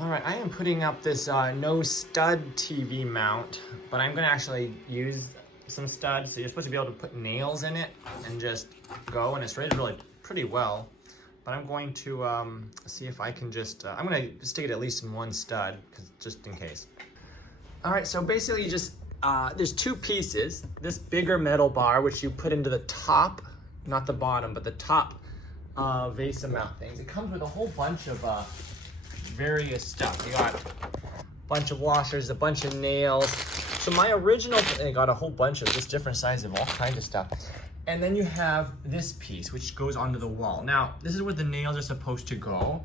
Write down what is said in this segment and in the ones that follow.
All right, I am putting up this no stud TV mount, but I'm gonna actually use some studs. So you're supposed to be able to put nails in it and just go, and it's rated really pretty well. But I'm going to see if I can just, I'm gonna stick it at least in one stud, just in case. All right, so basically you just, there's two pieces. This bigger metal bar, which you put into the top, not the bottom, but the top VESA mount things. It comes with a whole bunch of various stuff. You got a bunch of washers, a bunch of nails. So my original, I got a whole bunch of just different sizes of all kinds of stuff. And then you have this piece, which goes onto the wall. Now, this is where the nails are supposed to go.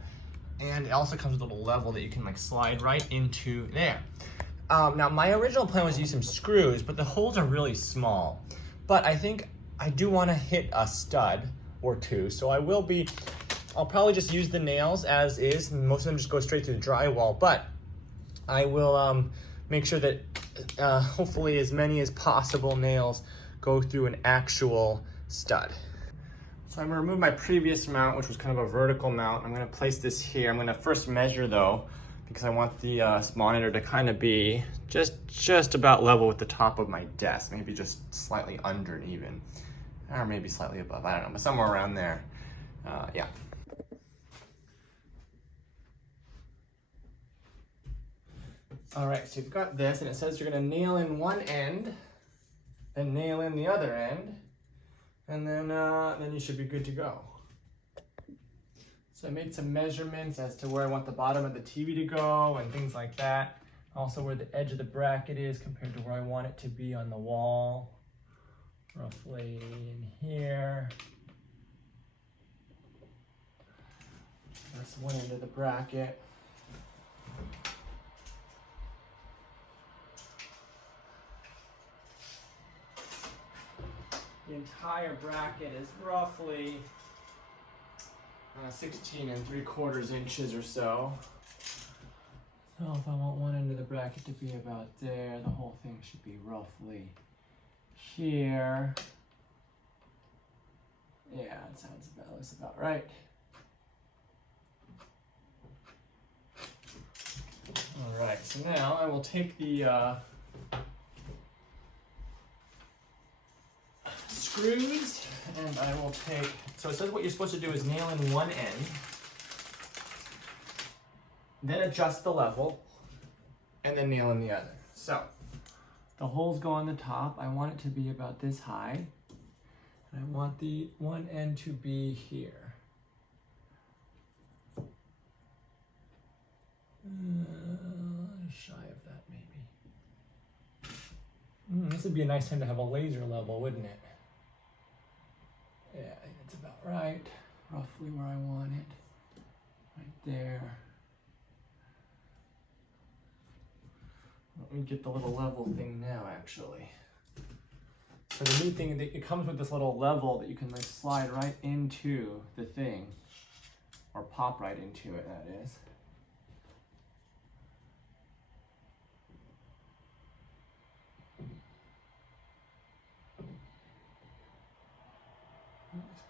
And it also comes with a little level that you can like slide right into there. Now, my original plan was to use some screws, but the holes are really small. But I think I do want to hit a stud or two, so I'll probably just use the nails as is, and most of them just go straight through the drywall, but I will make sure that hopefully as many as possible nails go through an actual stud. So I'm gonna remove my previous mount, which was kind of a vertical mount. I'm gonna place this here. I'm gonna first measure though, because I want the monitor to kind of be just about level with the top of my desk, maybe just slightly under even, or maybe slightly above, I don't know, but somewhere around there, yeah. All right, so you've got this, and it says you're gonna nail in one end, then nail in the other end, and then you should be good to go. So I made some measurements as to where I want the bottom of the TV to go and things like that. Also where the edge of the bracket is compared to where I want it to be on the wall. Roughly in here. That's one end of the bracket. The entire bracket is roughly 16 3/4 inches or so. So if I want one end of the bracket to be about there, the whole thing should be roughly here. Yeah, that sounds about right. All right, so now I will take the screws, and I will take, so it says what you're supposed to do is nail in one end, then adjust the level, and then nail in the other. So the holes go on the top. I want it to be about this high, and I want the one end to be here. Shy of that maybe. This would be a nice time to have a laser level, wouldn't it? Yeah, I think that's about right. Roughly where I want it. Right there. Let me get the little level thing now, actually. So the neat thing, it comes with this little level that you can like slide right into the thing. Or pop right into it, that is.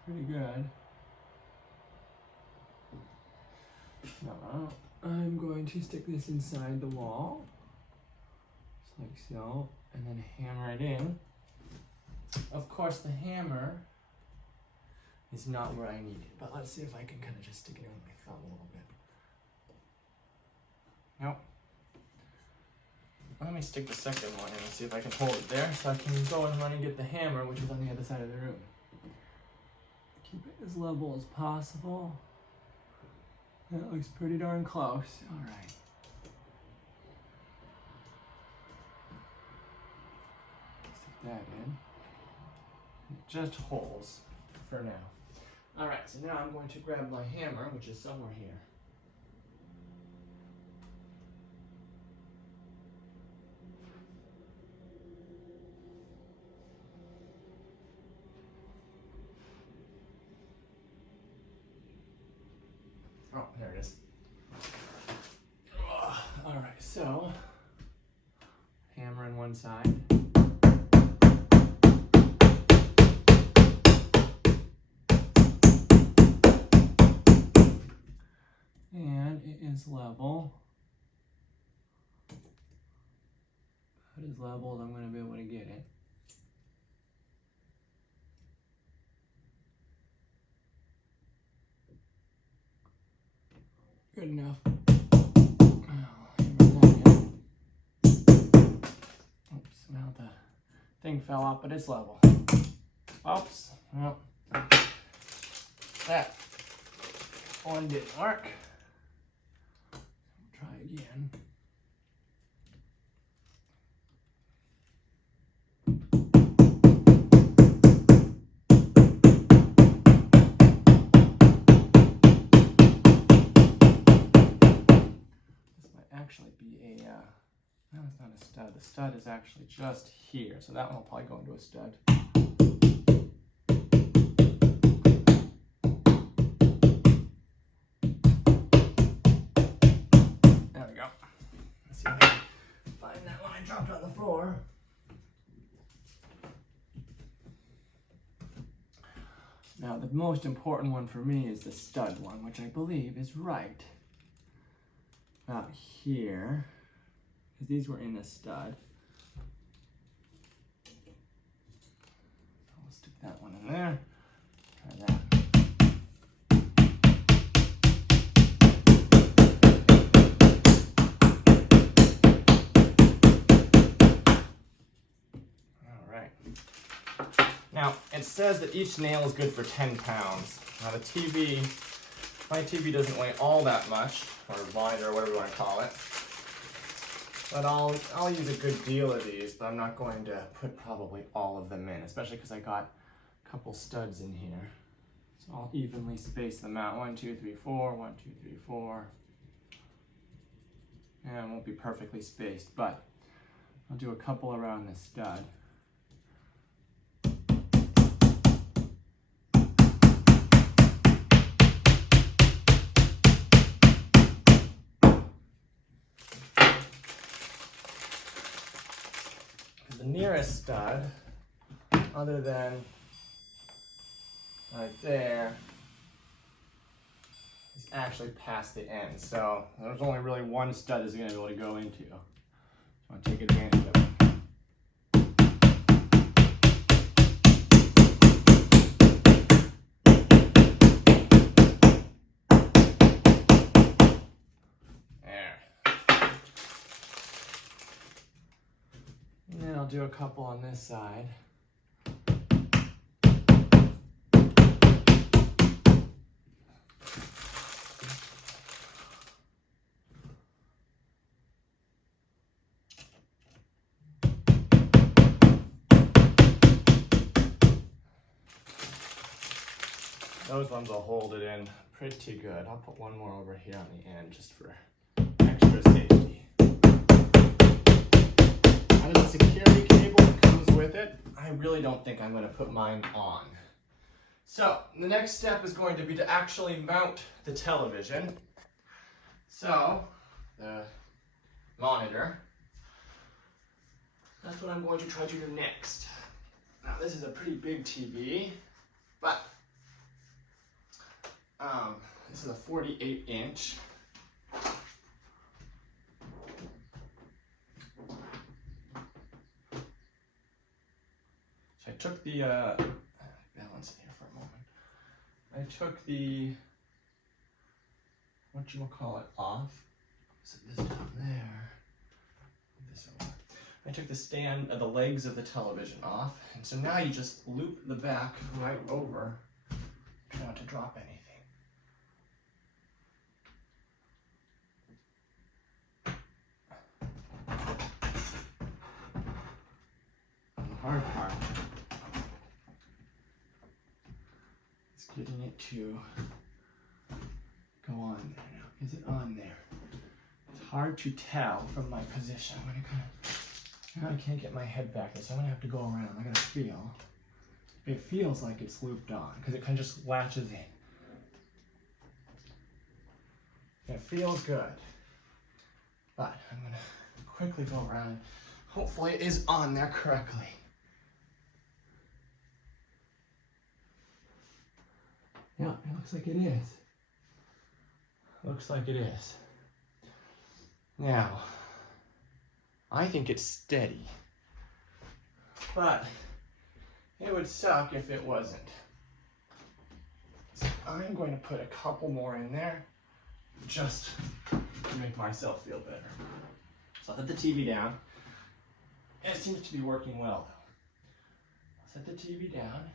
Pretty good. Now, I'm going to stick this inside the wall, just like so, and then hammer it in. Of course, the hammer is not where I need it, but let's see if I can kind of just stick it in with my thumb a little bit. Nope. Let me stick the second one in and see if I can hold it there, so I can go and run and get the hammer, which is on the other side of the room. Keep it as level as possible. That looks pretty darn close. All right. Stick that in. Just holes for now. All right, so now I'm going to grab my hammer, which is somewhere here. Oh, there it is. All right, so hammer on one side. And it is level. is leveled, I'm going to be able to get it. Good enough. Oops, now the thing fell off, but it's level. Oops, well, that one didn't work. Try again. Actually be a, no, it's not a stud. The stud is actually just here, so that one will probably go into a stud. There we go. Let's see if I can find that one I dropped on the floor. Now, the most important one for me is the stud one, which I believe is right about here, because these were in a stud. So we'll stick that one in there. Try that. All right. Now, it says that each nail is good for 10 pounds. Now the TV, my TV doesn't weigh all that much, or wide, or whatever you want to call it. But I'll use a good deal of these, but I'm not going to put probably all of them in, especially because I got a couple studs in here. So I'll evenly space them out. 1, 2, 3, 4, 1, 2, 3, 4. And it won't be perfectly spaced, but I'll do a couple around the stud. The nearest stud, other than right there, is actually past the end. So there's only really one stud that's going to be able to go into. So I want to take advantage of it. I'll do a couple on this side. Those ones will hold it in pretty good. I'll put one more over here on the end just for extra safety. Out of the security cable that comes with it, I really don't think I'm going to put mine on. So the next step is going to be to actually mount the television. So the monitor, that's what I'm going to try to do next. Now this is a pretty big TV, but this is a 48-inch. I took the, balance it here for a moment. I took the, whatchamacallit, off. So this down there, this over. I took the stand, the legs of the television off, and so now you just loop the back right over. Try not to drop anything. And the hard part is getting it to go on there now. Is it on there? It's hard to tell from my position. I'm gonna now I can't get my head back there, so I'm gonna have to go around. I gotta feel. It feels like it's looped on because it kind of just latches in. It feels good, but I'm gonna quickly go around. Hopefully it is on there correctly. Yeah, it looks like it is. Looks like it is. Now, I think it's steady. but it would suck if it wasn't. So I'm going to put a couple more in there just to make myself feel better. So I'll set the TV down. It seems to be working well though. I'll set the TV down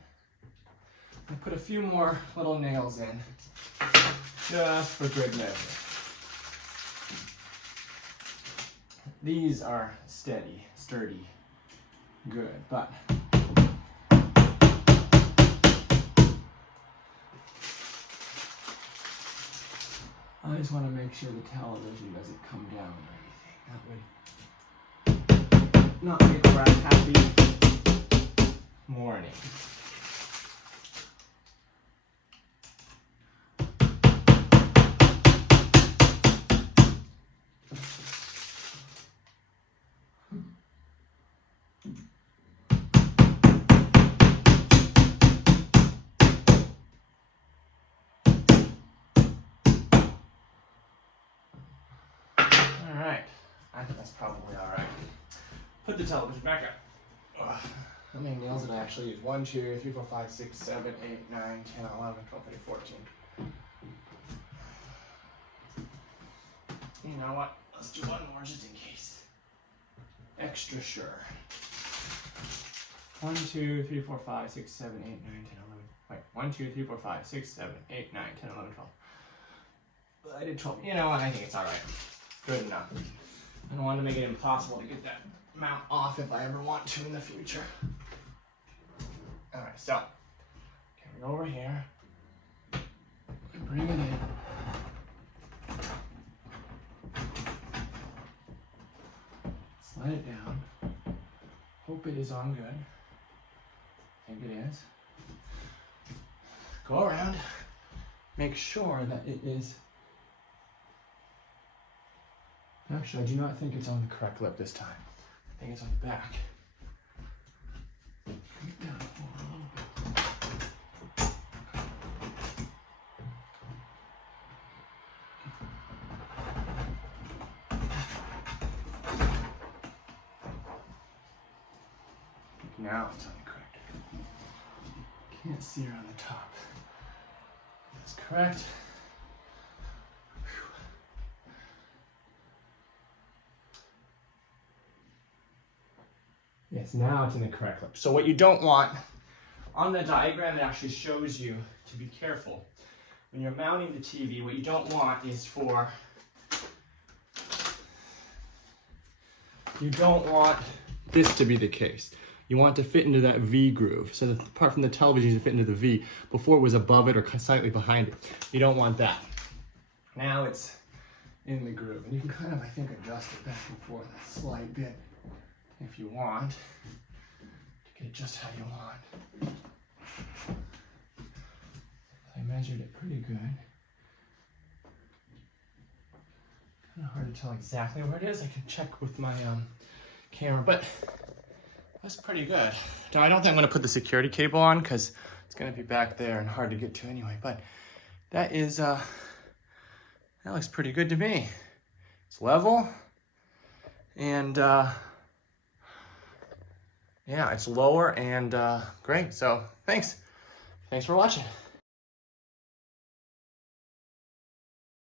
and put a few more little nails in just for good measure. These are steady, sturdy, good, but I just want to make sure the television doesn't come down or anything. That would not make for a happy morning. I think that's probably all right. Put the television back up. Ugh. How many nails did I actually use? 1, 2, 3, 4, 5, 6, 7, 8, 9, 10, 11, 12, 13, 14. You know what? Let's do one more just in case. Extra sure. 1, 2, 3, 4, 5, 6, 7, 8, 9, 10, 11. Wait, 1, 2, 3, 4, 5, 6, 7, 8, 9, 10, 11, 12. But I did 12. You know what? I think it's all right. Good enough. I don't want to make it impossible to get that mount off if I ever want to in the future. Alright, so we go over here, bring it in. Slide it down. Hope it is on good. I think it is. Go around. Make sure that it is. Actually, I do not think it's on the correct lip this time. I think it's on the back. Now it's on the correct. Can't see her on the top. That's correct. Yes, now it's in the correct lip. So what you don't want, on the diagram it actually shows you to be careful. When you're mounting the TV, what you don't want is for, you don't want this to be the case. You want it to fit into that V groove. So that apart from the television, you fit into the V. Before it was above it or slightly behind it. You don't want that. Now it's in the groove. And you can kind of, I think, adjust it back and forth a slight bit if you want, to get it just how you want. I measured it pretty good. Kind of hard to tell exactly where it is. I can check with my camera, but that's pretty good. Now, I don't think I'm going to put the security cable on because it's going to be back there and hard to get to anyway, but that is, that looks pretty good to me. It's level, and yeah, it's lower and great. So thanks for watching.